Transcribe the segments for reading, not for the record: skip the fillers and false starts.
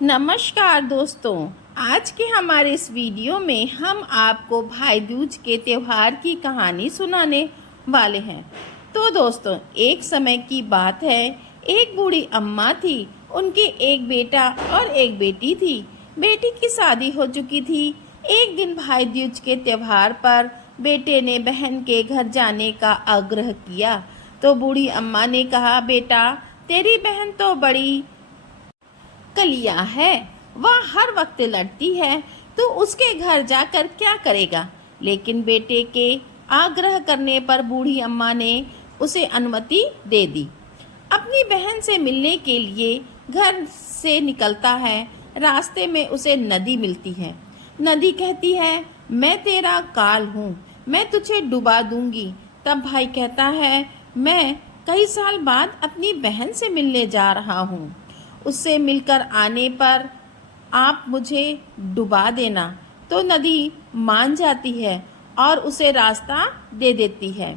नमस्कार दोस्तों। आज के हमारे इस वीडियो में हम आपको भाई दूज के त्यौहार की कहानी सुनाने वाले हैं। तो दोस्तों, एक समय की बात है, एक बूढ़ी अम्मा थी। उनके एक बेटा और एक बेटी थी। बेटी की शादी हो चुकी थी। एक दिन भाई दूज के त्यौहार पर बेटे ने बहन के घर जाने का आग्रह किया। तो बूढ़ी अम्मा ने कहा, बेटा, तेरी बहन तो बड़ी कलिया है, वह हर वक्त लड़ती है, तो उसके घर जाकर क्या करेगा। लेकिन बेटे के आग्रह करने पर बूढ़ी अम्मा ने उसे अनुमति दे दी। अपनी बहन से मिलने के लिए घर से निकलता है। रास्ते में उसे नदी मिलती है। नदी कहती है, मैं तेरा काल हूँ, मैं तुझे डुबा दूंगी। तब भाई कहता है, मैं कई साल बाद अपनी बहन से मिलने जा रहा हूँ, उससे मिलकर आने पर आप मुझे डुबा देना। तो नदी मान जाती है और उसे रास्ता दे देती है।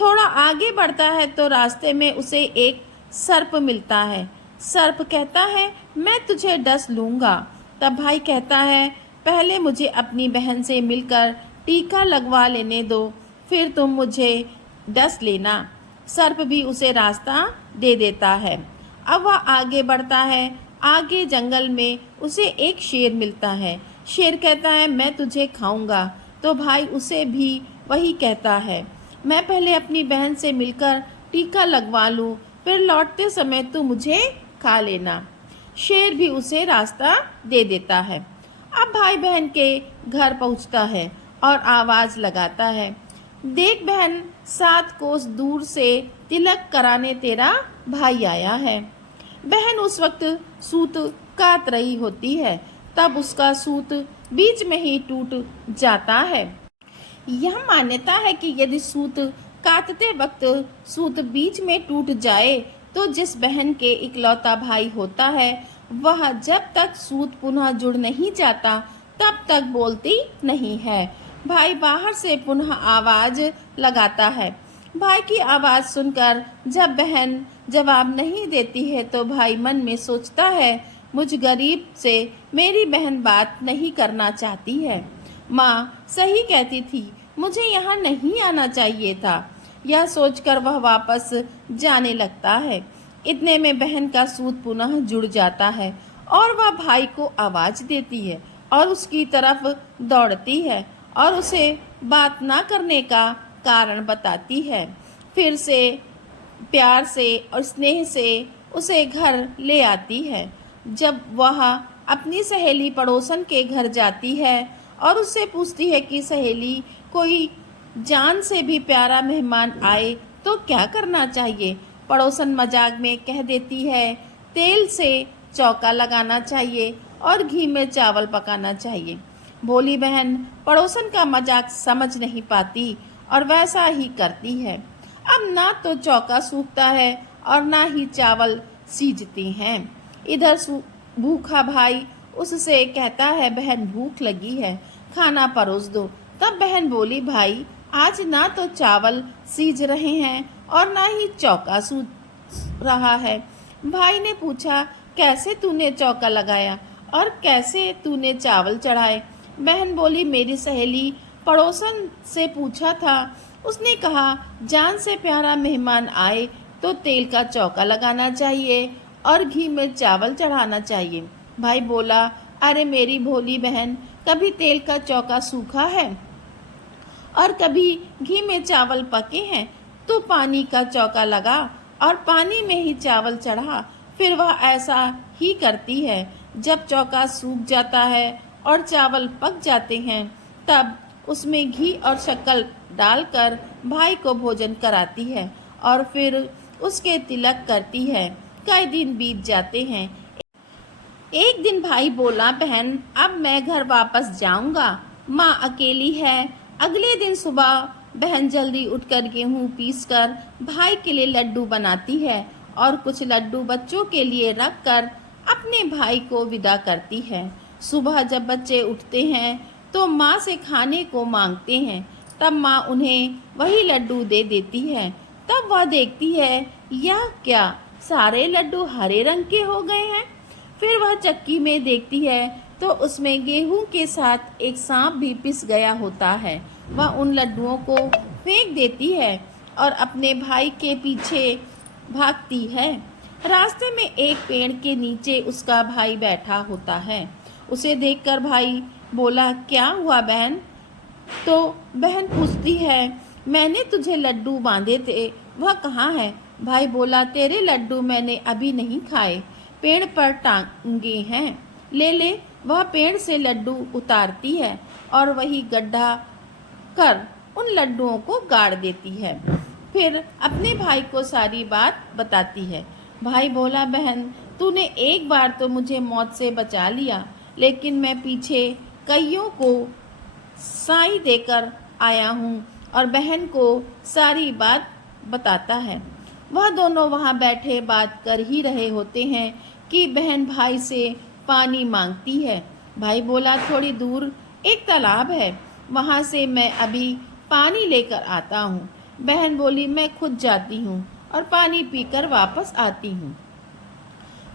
थोड़ा आगे बढ़ता है तो रास्ते में उसे एक सर्प मिलता है। सर्प कहता है, मैं तुझे डस लूँगा। तब भाई कहता है, पहले मुझे अपनी बहन से मिलकर टीका लगवा लेने दो, फिर तुम मुझे डस लेना। सर्प भी उसे रास्ता दे देता है। अब वह आगे बढ़ता है। आगे जंगल में उसे एक शेर मिलता है। शेर कहता है, मैं तुझे खाऊंगा। तो भाई उसे भी वही कहता है, मैं पहले अपनी बहन से मिलकर टीका लगवा लूं, फिर लौटते समय तू मुझे खा लेना। शेर भी उसे रास्ता दे देता है। अब भाई बहन के घर पहुंचता है और आवाज लगाता है, देख बहन, 7 कोस दूर से तिलक कराने तेरा भाई आया है। बहन उस वक्त सूत काट रही होती है। तब उसका सूत बीच में ही टूट जाता है। यह मान्यता है कि यदि सूत काटते वक्त सूत बीच में टूट जाए तो जिस बहन के इकलौता भाई होता है वह जब तक सूत पुनः जुड़ नहीं जाता तब तक बोलती नहीं है। भाई बाहर से पुनः आवाज लगाता है। भाई की आवाज सुनकर जब बहन जवाब नहीं देती है तो भाई मन में सोचता है, मुझ गरीब से मेरी बहन बात नहीं करना चाहती है। माँ सही कहती थी, मुझे यहाँ नहीं आना चाहिए था। यह सोचकर वह वापस जाने लगता है। इतने में बहन का सूत पुनः जुड़ जाता है और वह भाई को आवाज देती है और उसकी तरफ दौड़ती है और उसे बात ना करने का कारण बताती है। फिर से प्यार से और स्नेह से उसे घर ले आती है। जब वह अपनी सहेली पड़ोसन के घर जाती है और उससे पूछती है कि सहेली, कोई जान से भी प्यारा मेहमान आए तो क्या करना चाहिए। पड़ोसन मजाक में कह देती है, तेल से चौका लगाना चाहिए और घी में चावल पकाना चाहिए। भोली बहन पड़ोसन का मजाक समझ नहीं पाती और वैसा ही करती है। अब ना तो चौका सूखता है और ना ही चावल सीजते हैं। इधर भूखा भाई उससे कहता है, बहन भूख लगी है, खाना परोस दो। तब बहन बोली, भाई आज ना तो चावल सीज रहे हैं और ना ही चौका सूख रहा है। भाई ने पूछा, कैसे तूने चौका लगाया और कैसे तूने चावल चढ़ाए। बहन बोली, मेरी सहेली पड़ोसन से पूछा था, उसने कहा जान से प्यारा मेहमान आए तो तेल का चौका लगाना चाहिए और घी में चावल चढ़ाना चाहिए। भाई बोला, अरे मेरी भोली बहन, कभी तेल का चौका सूखा है और कभी घी में चावल पके हैं। तो पानी का चौका लगा और पानी में ही चावल चढ़ा। फिर वह ऐसा ही करती है। जब चौका सूख जाता है और चावल पक जाते हैं तब उसमें घी और शक्कर डालकर भाई को भोजन कराती है और फिर उसके तिलक करती है। कई दिन बीत जाते हैं। एक दिन भाई बोला, बहन अब मैं घर वापस जाऊंगा, माँ अकेली है। अगले दिन सुबह बहन जल्दी उठकर गेहूं पीसकर भाई के लिए लड्डू बनाती है और कुछ लड्डू बच्चों के लिए रखकर अपने भाई को विदा करती है। सुबह जब बच्चे उठते हैं तो माँ से खाने को मांगते हैं। तब माँ उन्हें वही लड्डू दे देती है। तब वह देखती है, यह क्या, सारे लड्डू हरे रंग के हो गए हैं। फिर वह चक्की में देखती है तो उसमें गेहूं के साथ एक सांप भी पिस गया होता है। वह उन लड्डुओं को फेंक देती है और अपने भाई के पीछे भागती है। रास्ते में एक पेड़ के नीचे उसका भाई बैठा होता है। उसे देखकर भाई बोला, क्या हुआ बहन? तो बहन पूछती है, मैंने तुझे लड्डू बांधे थे, वह कहाँ है? भाई बोला, तेरे लड्डू मैंने अभी नहीं खाए, पेड़ पर टांगे हैं, ले ले। वह पेड़ से लड्डू उतारती है और वही गड्ढा कर उन लड्डुओं को गाड़ देती है। फिर अपने भाई को सारी बात बताती है। भाई बोला, बहन तूने एक बार तो मुझे मौत से बचा लिया, लेकिन मैं पीछे कईयों को साई देकर आया हूँ। और बहन को सारी बात बताता है। वह दोनों वहाँ बैठे बात कर ही रहे होते हैं कि बहन भाई से पानी मांगती है। भाई बोला, थोड़ी दूर एक तालाब है, वहाँ से मैं अभी पानी लेकर आता हूँ। बहन बोली, मैं खुद जाती हूँ और पानी पीकर वापस आती हूँ।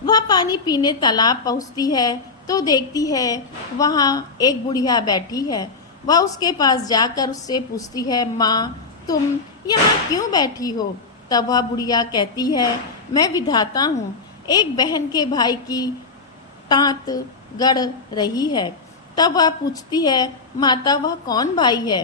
वह पानी पीने तालाब पहुँचती है तो देखती है वहाँ एक बुढ़िया बैठी है। वह उसके पास जाकर उससे पूछती है, माँ तुम यहाँ क्यों बैठी हो? तब वह बुढ़िया कहती है, मैं विधाता हूँ, एक बहन के भाई की टाँत गड़ रही है। तब वह पूछती है, माता वह कौन भाई है?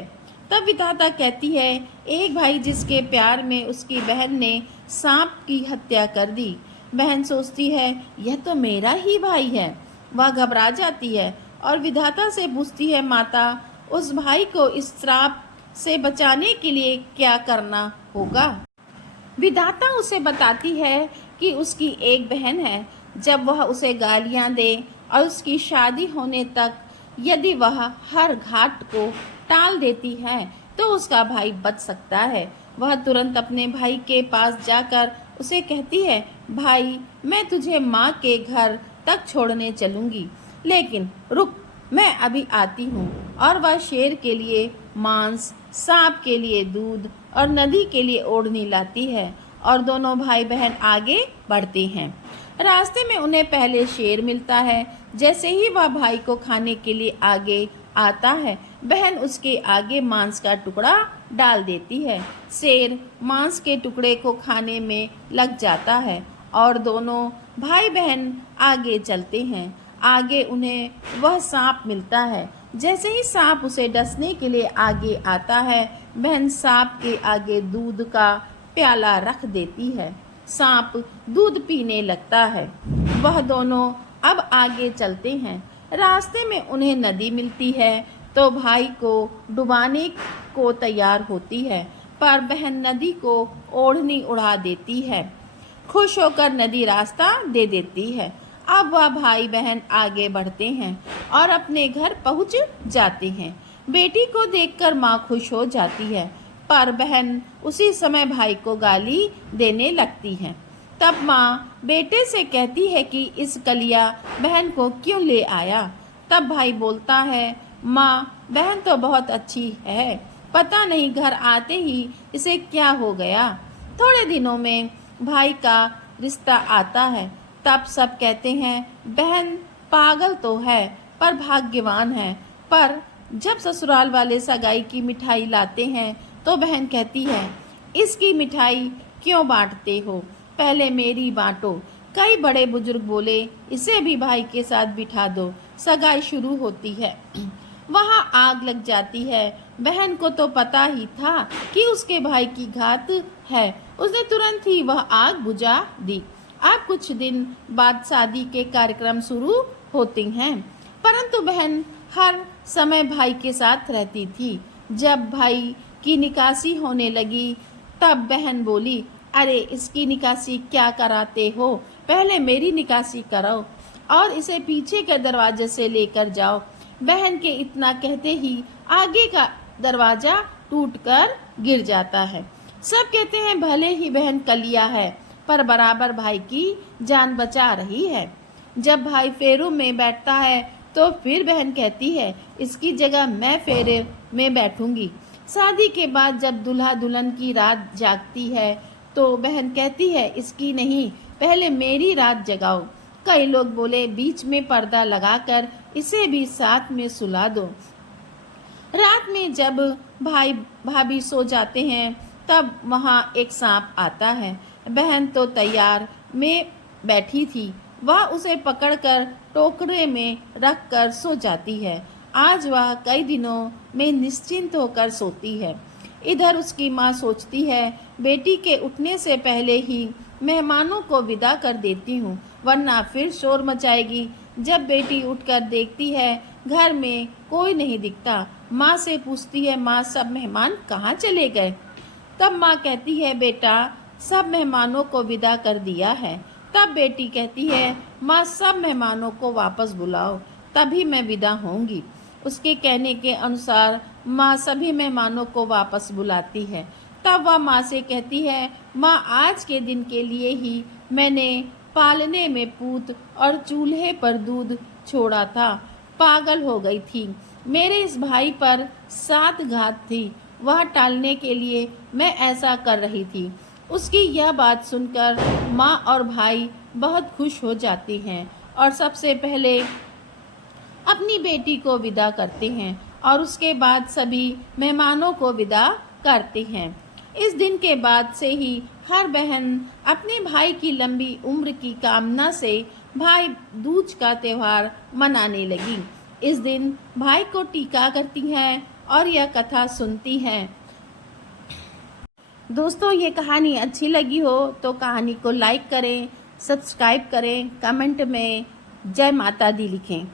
तब विधाता कहती है, एक भाई जिसके प्यार में उसकी बहन ने सांप की हत्या कर दी। बहन सोचती है, यह तो मेरा ही भाई है। वह घबरा जाती है और विधाता से पूछती है, माता उस भाई को इस श्राप से बचाने के लिए क्या करना होगा? विधाता उसे बताती है कि उसकी एक बहन है, जब वह उसे गालियां दे और उसकी शादी होने तक यदि वह हर घाट को टाल देती है तो उसका भाई बच सकता है। वह तुरंत अपने भाई के पास जाकर उसे कहती है, भाई मैं तुझे माँ के घर तक छोड़ने चलूंगी, लेकिन रुक, मैं अभी आती हूँ। और वह शेर के लिए मांस, सांप के लिए दूध और नदी के लिए ओढ़नी लाती है और दोनों भाई बहन आगे बढ़ते हैं। रास्ते में उन्हें पहले शेर मिलता है। जैसे ही वह भाई को खाने के लिए आगे आता है, बहन उसके आगे मांस का टुकड़ा डाल देती है। शेर मांस के टुकड़े को खाने में लग जाता है और दोनों भाई बहन आगे चलते हैं। आगे उन्हें वह सांप मिलता है। जैसे ही सांप उसे डसने के लिए आगे आता है, बहन सांप के आगे दूध का प्याला रख देती है। सांप दूध पीने लगता है। वह दोनों अब आगे चलते हैं। रास्ते में उन्हें नदी मिलती है तो भाई को डुबाने को तैयार होती है, पर बहन नदी को ओढ़नी उड़ा देती है। खुश होकर नदी रास्ता दे देती है। अब वह भाई बहन आगे बढ़ते हैं और अपने घर पहुंच जाते हैं। बेटी को देखकर माँ खुश हो जाती है, पर बहन उसी समय भाई को गाली देने लगती है। तब माँ बेटे से कहती है कि इस कलिया बहन को क्यों ले आया? तब भाई बोलता है, माँ बहन तो बहुत अच्छी है, पता नहीं घर आते ही इसे क्या हो गया। थोड़े दिनों में भाई का रिश्ता आता है। तब सब कहते हैं, बहन पागल तो है पर भाग्यवान है। पर जब ससुराल वाले सगाई की मिठाई लाते हैं तो बहन कहती है, इसकी मिठाई क्यों बांटते हो, पहले मेरी बांटो। कई बड़े बुजुर्ग बोले, इसे भी भाई के साथ बिठा दो। सगाई शुरू होती है। वहाँ आग लग जाती है। बहन को तो पता ही था कि उसके भाई की घात है। उसने तुरंत ही वह आग बुझा दी। अब कुछ दिन बाद शादी के कार्यक्रम शुरू होते हैं, परंतु बहन हर समय भाई के साथ रहती थी। जब भाई की निकासी होने लगी तब बहन बोली, अरे इसकी निकासी क्या कराते हो, पहले मेरी निकासी कराओ और इसे पीछे के दरवाजे से लेकर जाओ। बहन के इतना कहते ही आगे का दरवाजा टूटकर गिर जाता है। सब कहते हैं भले ही बहन कलिया है पर बराबर भाई की जान बचा रही है। जब भाई फेरों में बैठता है तो फिर बहन कहती है, इसकी जगह मैं फेरे में बैठूंगी। शादी के बाद जब दूल्हा दुल्हन की रात जागती है तो बहन कहती है, इसकी नहीं, पहले मेरी रात जगाओ। कई लोग बोले बीच में पर्दा लगाकर इसे भी साथ में सुला दो। रात में जब भाई भाभी सो जाते हैं तब वहाँ एक सांप आता है। बहन तो तैयार में बैठी थी, वह उसे पकड़कर टोकरे में रखकर सो जाती है। आज वह कई दिनों में निश्चिंत होकर सोती है। इधर उसकी माँ सोचती है बेटी के उठने से पहले ही मेहमानों को विदा कर देती हूँ, वरना फिर शोर मचाएगी। जब बेटी उठकर देखती है घर में कोई नहीं दिखता, माँ से पूछती है माँ सब मेहमान कहाँ चले गए। तब माँ कहती है बेटा सब मेहमानों को विदा कर दिया है। तब बेटी कहती है माँ सब मेहमानों को वापस बुलाओ, तभी मैं विदा होंगी। उसके कहने के अनुसार माँ सभी मेहमानों को वापस बुलाती है। तब वह माँ से कहती है माँ आज के दिन के लिए ही मैंने पालने में पूत और चूल्हे पर दूध छोड़ा था, पागल हो गई थी। मेरे इस भाई पर 7 घात थी, वह टालने के लिए मैं ऐसा कर रही थी। उसकी यह बात सुनकर माँ और भाई बहुत खुश हो जाते हैं और सबसे पहले अपनी बेटी को विदा करते हैं और उसके बाद सभी मेहमानों को विदा करते हैं। इस दिन के बाद से ही हर बहन अपने भाई की लंबी उम्र की कामना से भाई दूज का त्योहार मनाने लगी। इस दिन भाई को टीका करती हैं और यह कथा सुनती हैं। दोस्तों ये कहानी अच्छी लगी हो तो कहानी को लाइक करें, सब्सक्राइब करें, कमेंट में जय माता दी लिखें।